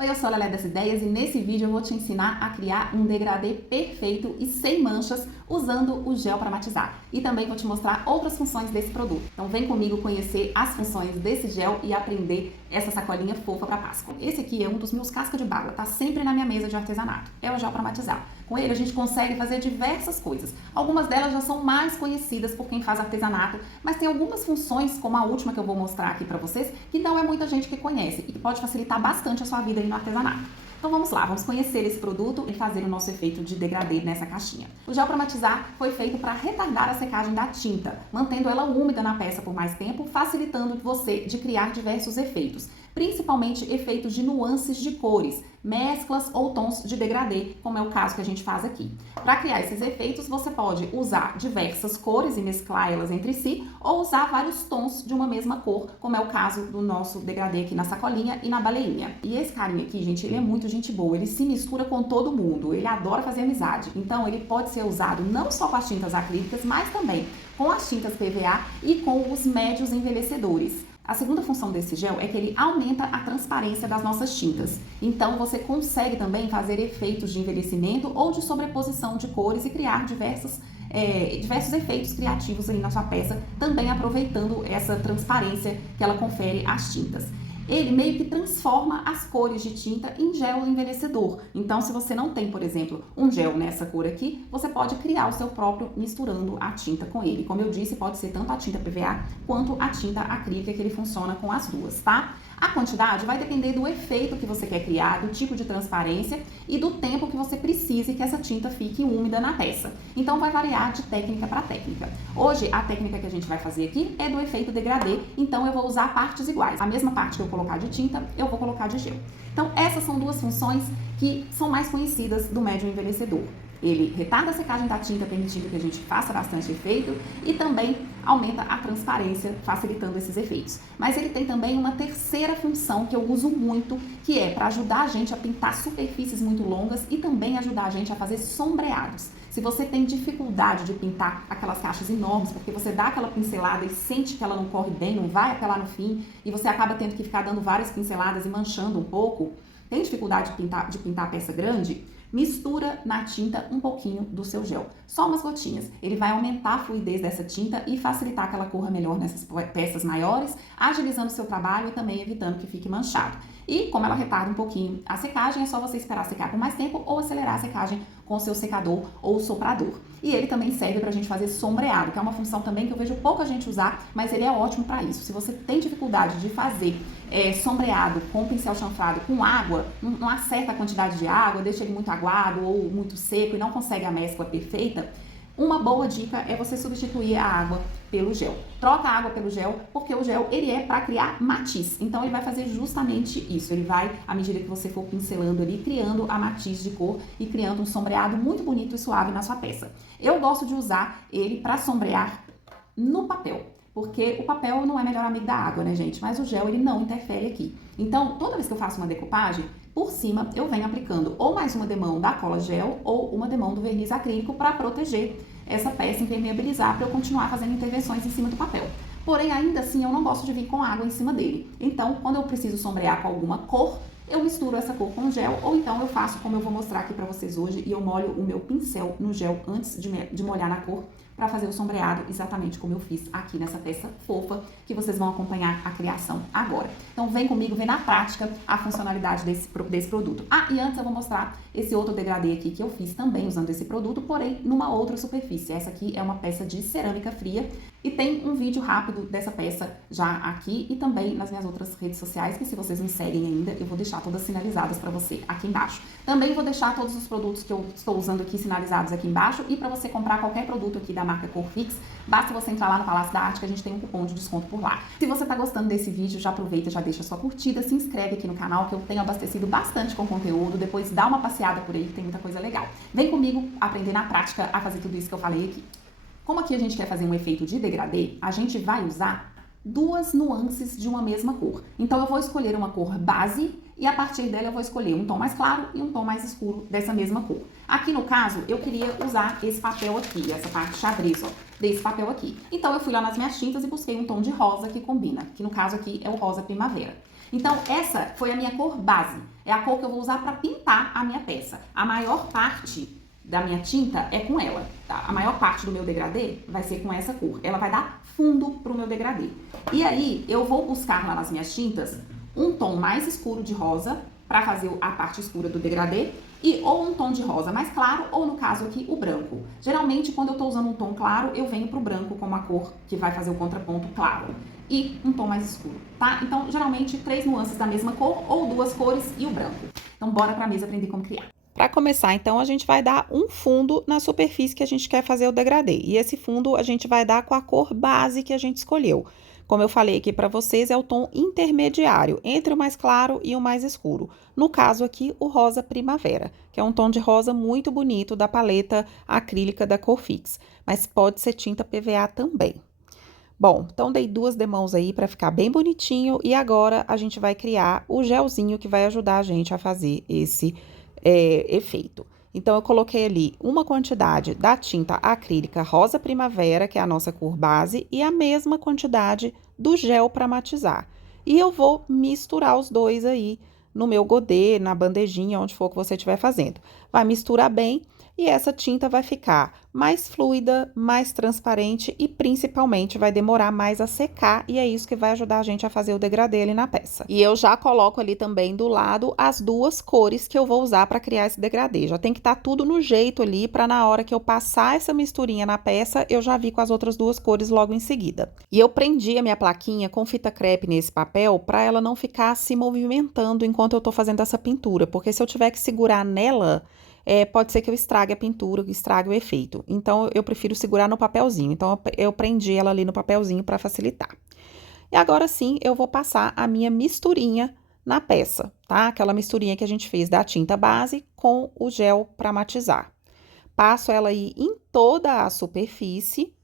Oi, eu sou a Lelé das Ideias e nesse vídeo eu vou te ensinar a criar um degradê perfeito e sem manchas usando o gel para matizar. E também vou te mostrar outras funções desse produto. Então vem comigo conhecer as funções desse gel e aprender essa sacolinha fofa para Páscoa. Esse aqui é um dos meus casca de bala, tá sempre na minha mesa de artesanato. É o gel para matizar. Com ele a gente consegue fazer diversas coisas. Algumas delas já são mais conhecidas por quem faz artesanato, mas tem algumas funções, como a última que eu vou mostrar aqui para vocês, que não é muita gente que conhece e que pode facilitar bastante a sua vida aí no artesanato. Então vamos lá, vamos conhecer esse produto e fazer o nosso efeito de degradê nessa caixinha. O gel para matizar foi feito para retardar a secagem da tinta, mantendo ela úmida na peça por mais tempo, facilitando você de criar diversos efeitos, principalmente efeitos de nuances de cores, mesclas ou tons de degradê, como é o caso que a gente faz aqui. Para criar esses efeitos, você pode usar diversas cores e mesclar elas entre si, ou usar vários tons de uma mesma cor, como é o caso do nosso degradê aqui na sacolinha e na baleinha. E esse carinha aqui, gente, ele é muito gente boa, ele se mistura com todo mundo, ele adora fazer amizade. Então ele pode ser usado não só com as tintas acrílicas, mas também com as tintas PVA e com os médios envelhecedores. A segunda função desse gel é que ele aumenta a transparência das nossas tintas. Então você consegue também fazer efeitos de envelhecimento ou de sobreposição de cores e criar diversos efeitos criativos aí na sua peça, também aproveitando essa transparência que ela confere às tintas. Ele meio que transforma as cores de tinta em gel envelhecedor. Então, se você não tem, por exemplo, um gel nessa cor aqui, você pode criar o seu próprio misturando a tinta com ele. Como eu disse, pode ser tanto a tinta PVA quanto a tinta acrílica, que ele funciona com as duas, tá? A quantidade vai depender do efeito que você quer criar, do tipo de transparência e do tempo que você precise que essa tinta fique úmida na peça. Então vai variar de técnica para técnica. Hoje a técnica que a gente vai fazer aqui é do efeito degradê, então eu vou usar partes iguais. A mesma parte que eu colocar de tinta, eu vou colocar de gel. Então essas são duas funções que são mais conhecidas do médio envelhecedor. Ele retarda a secagem da tinta, permitindo que a gente faça bastante efeito e também aumenta a transparência, facilitando esses efeitos. Mas ele tem também uma terceira função que eu uso muito, que é para ajudar a gente a pintar superfícies muito longas e também ajudar a gente a fazer sombreados. Se você tem dificuldade de pintar aquelas caixas enormes, porque você dá aquela pincelada e sente que ela não corre bem, não vai até lá no fim, e você acaba tendo que ficar dando várias pinceladas e manchando um pouco, tem dificuldade de pintar a peça grande? Mistura na tinta um pouquinho do seu gel, só umas gotinhas. Ele vai aumentar a fluidez dessa tinta e facilitar que ela corra melhor nessas peças maiores, agilizando o seu trabalho e também evitando que fique manchado. E como ela retarda um pouquinho a secagem, é só você esperar secar por mais tempo ou acelerar a secagem com o seu secador ou soprador. E ele também serve pra gente fazer sombreado, que é uma função também que eu vejo pouca gente usar, mas ele é ótimo para isso. Se você tem dificuldade de fazer sombreado com pincel chanfrado com água, não acerta a quantidade de água, deixa ele muito aguado ou muito seco e não consegue a mescla perfeita, uma boa dica é você substituir a água pelo gel. Troca a água pelo gel, porque o gel ele é para criar matiz. Então ele vai fazer justamente isso. Ele vai, à medida que você for pincelando ali, criando a matiz de cor e criando um sombreado muito bonito e suave na sua peça. Eu gosto de usar ele para sombrear no papel, porque o papel não é melhor amigo da água, né, gente? Mas o gel ele não interfere aqui. Então, toda vez que eu faço uma decupagem, por cima eu venho aplicando ou mais uma demão da cola gel ou uma demão do verniz acrílico para proteger essa peça, impermeabilizar, para eu continuar fazendo intervenções em cima do papel. Porém, ainda assim, eu não gosto de vir com água em cima dele. Então, quando eu preciso sombrear com alguma cor, eu misturo essa cor com gel, ou então eu faço como eu vou mostrar aqui para vocês hoje, e eu molho o meu pincel no gel antes de molhar na cor, para fazer o sombreado exatamente como eu fiz aqui nessa peça fofa, que vocês vão acompanhar a criação agora. Então vem comigo ver na prática a funcionalidade desse produto. Ah, e antes eu vou mostrar esse outro degradê aqui que eu fiz também usando esse produto, porém numa outra superfície. Essa aqui é uma peça de cerâmica fria e tem um vídeo rápido dessa peça já aqui e também nas minhas outras redes sociais, que se vocês me seguem ainda, eu vou deixar todas sinalizadas para você aqui embaixo. Também vou deixar todos os produtos que eu estou usando aqui sinalizados aqui embaixo e para você comprar qualquer produto aqui da marca Corfix, basta você entrar lá no Palácio da Arte que a gente tem um cupom de desconto por lá. Se você tá gostando desse vídeo, já aproveita, já deixa sua curtida, se inscreve aqui no canal que eu tenho abastecido bastante com conteúdo, depois dá uma passeada por aí que tem muita coisa legal. Vem comigo aprender na prática a fazer tudo isso que eu falei aqui. Como aqui a gente quer fazer um efeito de degradê, a gente vai usar duas nuances de uma mesma cor. Então eu vou escolher uma cor base e a partir dela eu vou escolher um tom mais claro e um tom mais escuro dessa mesma cor. Aqui no caso, eu queria usar esse papel aqui, essa parte xadrez, ó, desse papel aqui. Então eu fui lá nas minhas tintas e busquei um tom de rosa que combina, que no caso aqui é o rosa primavera. Então, essa foi a minha cor base. É a cor que eu vou usar para pintar a minha peça. A maior parte da minha tinta é com ela, tá? A maior parte do meu degradê vai ser com essa cor. Ela vai dar fundo pro meu degradê. E aí, eu vou buscar lá nas minhas tintas um tom mais escuro de rosa para fazer a parte escura do degradê e ou um tom de rosa mais claro, ou no caso aqui, o branco. Geralmente, quando eu tô usando um tom claro, eu venho pro branco como a cor que vai fazer o contraponto claro. E um tom mais escuro, tá? Então, geralmente, 3 nuances da mesma cor ou 2 cores e o branco. Então, bora pra mesa aprender como criar. Para começar, então, a gente vai dar um fundo na superfície que a gente quer fazer o degradê. E esse fundo a gente vai dar com a cor base que a gente escolheu. Como eu falei aqui para vocês, é o tom intermediário, entre o mais claro e o mais escuro. No caso aqui, o rosa primavera, que é um tom de rosa muito bonito da paleta acrílica da Cofix, mas pode ser tinta PVA também. Bom, então dei 2 demãos aí para ficar bem bonitinho e agora a gente vai criar o gelzinho que vai ajudar a gente a fazer esse efeito. Então, eu coloquei ali uma quantidade da tinta acrílica rosa primavera, que é a nossa cor base, e a mesma quantidade do gel para matizar. E eu vou misturar os dois aí no meu godê, na bandejinha, onde for que você estiver fazendo. Vai misturar bem e essa tinta vai ficar mais fluida, mais transparente e principalmente vai demorar mais a secar e é isso que vai ajudar a gente a fazer o degradê ali na peça. E eu já coloco ali também do lado as 2 cores que eu vou usar para criar esse degradê. Já tem que estar tudo no jeito ali para na hora que eu passar essa misturinha na peça, eu já vi com as outras 2 cores logo em seguida. E eu prendi a minha plaquinha com fita crepe nesse papel para ela não ficar se movimentando enquanto eu tô fazendo essa pintura, porque se eu tiver que segurar nela, pode ser que eu estrague a pintura, estrague o efeito. Então, eu prefiro segurar no papelzinho. Então, eu prendi ela ali no papelzinho para facilitar. E agora sim, eu vou passar a minha misturinha na peça, tá? Aquela misturinha que a gente fez da tinta base com o gel para matizar. Passo ela aí em toda a superfície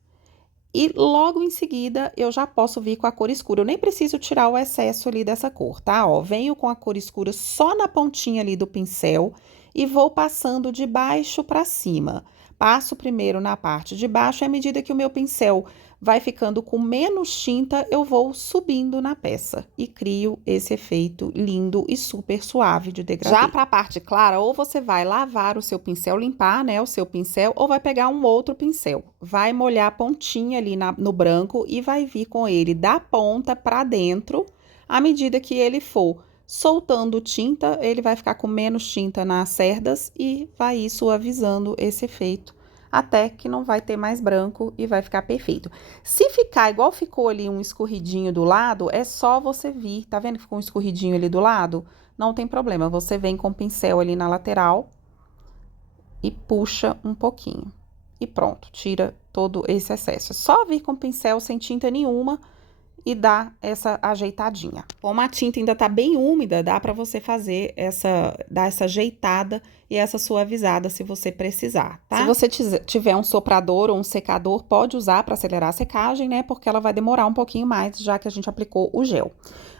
e logo em seguida eu já posso vir com a cor escura. Eu nem preciso tirar o excesso ali dessa cor, tá? Ó, venho com a cor escura só na pontinha ali do pincel e vou passando de baixo para cima. Passo primeiro na parte de baixo e à medida que o meu pincel vai ficando com menos tinta, eu vou subindo na peça e crio esse efeito lindo e super suave de degradê. Já para a parte clara, ou você vai lavar o seu pincel, limpar, né, o seu pincel, ou vai pegar um outro pincel. Vai molhar a pontinha ali no branco e vai vir com ele da ponta para dentro, à medida que ele for soltando tinta, ele vai ficar com menos tinta nas cerdas e vai ir suavizando esse efeito até que não vai ter mais branco e vai ficar perfeito. Se ficar igual ficou ali um escorridinho do lado, é só você vir, tá vendo que ficou um escorridinho ali do lado? Não tem problema, você vem com o pincel ali na lateral e puxa um pouquinho. E pronto, tira todo esse excesso. É só vir com o pincel sem tinta nenhuma e dar essa ajeitadinha. Como a tinta ainda tá bem úmida, dá para você fazer dar essa ajeitada e essa suavizada se você precisar, tá? Se você tiver um soprador ou um secador, pode usar para acelerar a secagem, né? Porque ela vai demorar um pouquinho mais, já que a gente aplicou o gel.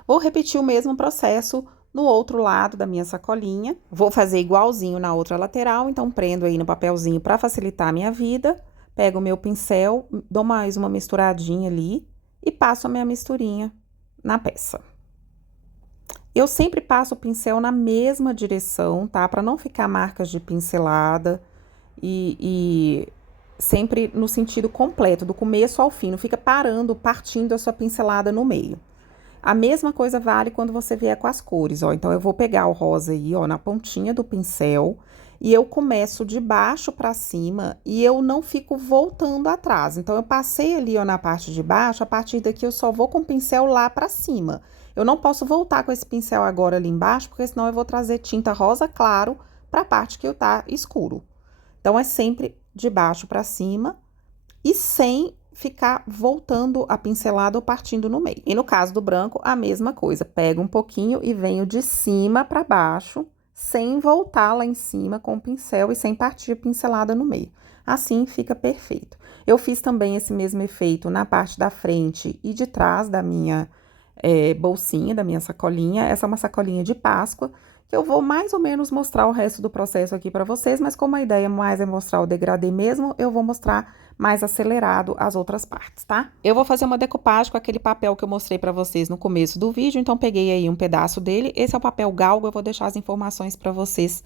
Vou repetir o mesmo processo no outro lado da minha sacolinha. Vou fazer igualzinho na outra lateral, então prendo aí no papelzinho para facilitar a minha vida. Pego o meu pincel, dou mais uma misturadinha ali e passo a minha misturinha na peça. Eu sempre passo o pincel na mesma direção, tá? Para não ficar marcas de pincelada e sempre no sentido completo, do começo ao fim. Não fica partindo a sua pincelada no meio. A mesma coisa vale quando você vier com as cores, ó. Então, eu vou pegar o rosa aí, ó, na pontinha do pincel e eu começo de baixo para cima e eu não fico voltando atrás. Então, eu passei ali, ó, na parte de baixo, a partir daqui eu só vou com o pincel lá para cima. Eu não posso voltar com esse pincel agora ali embaixo, porque senão eu vou trazer tinta rosa claro para a parte que tá escuro. Então, é sempre de baixo para cima e sem ficar voltando a pincelada ou partindo no meio. E no caso do branco, a mesma coisa. Pego um pouquinho e venho de cima para baixo, sem voltar lá em cima com o pincel e sem partir a pincelada no meio. Assim fica perfeito. Eu fiz também esse mesmo efeito na parte da frente e de trás da minha bolsinha, da minha sacolinha. Essa é uma sacolinha de Páscoa, que eu vou mais ou menos mostrar o resto do processo aqui para vocês, mas como a ideia mais é mostrar o degradê mesmo, eu vou mostrar mais acelerado as outras partes, tá? Eu vou fazer uma decupagem com aquele papel que eu mostrei pra vocês no começo do vídeo, então peguei aí um pedaço dele. Esse é o papel galgo, eu vou deixar as informações pra vocês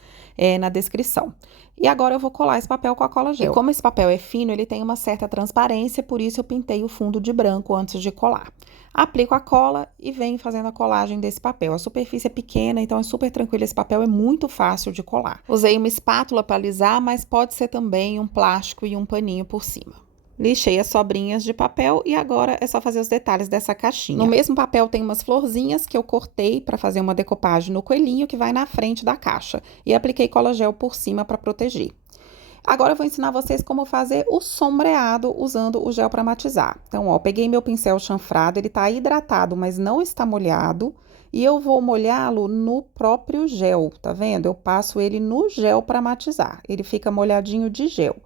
na descrição. E agora eu vou colar esse papel com a cola gel. E como esse papel é fino, ele tem uma certa transparência, por isso eu pintei o fundo de branco antes de colar. Aplico a cola e venho fazendo a colagem desse papel. A superfície é pequena, então é super tranquilo. Esse papel é muito fácil de colar. Usei uma espátula para alisar, mas pode ser também um plástico e um paninho por cima. Lixei as sobrinhas de papel e agora é só fazer os detalhes dessa caixinha. No mesmo papel tem umas florzinhas que eu cortei para fazer uma decopagem no coelhinho que vai na frente da caixa. E apliquei cola gel por cima para proteger. Agora eu vou ensinar vocês como fazer o sombreado usando o gel para matizar. Então, ó, peguei meu pincel chanfrado, ele tá hidratado, mas não está molhado. E eu vou molhá-lo no próprio gel, tá vendo? Eu passo ele no gel para matizar, ele fica molhadinho de gel.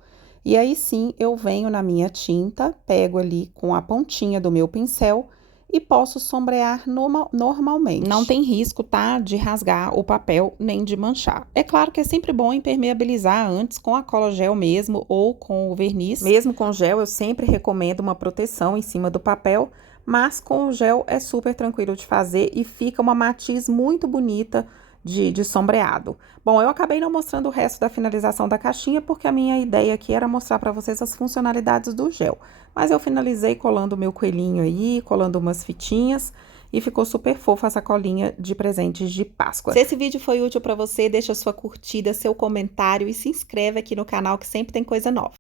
E aí sim, eu venho na minha tinta, pego ali com a pontinha do meu pincel e posso sombrear normalmente. Não tem risco, tá, de rasgar o papel nem de manchar. É claro que é sempre bom impermeabilizar antes com a cola gel mesmo ou com o verniz. Mesmo com gel, eu sempre recomendo uma proteção em cima do papel, mas com o gel é super tranquilo de fazer e fica uma matiz muito bonita de sombreado. Bom, eu acabei não mostrando o resto da finalização da caixinha, porque a minha ideia aqui era mostrar para vocês as funcionalidades do gel. Mas eu finalizei colando o meu coelhinho aí, colando umas fitinhas, e ficou super fofa essa colinha de presentes de Páscoa. Se esse vídeo foi útil para você, deixa sua curtida, seu comentário e se inscreve aqui no canal que sempre tem coisa nova.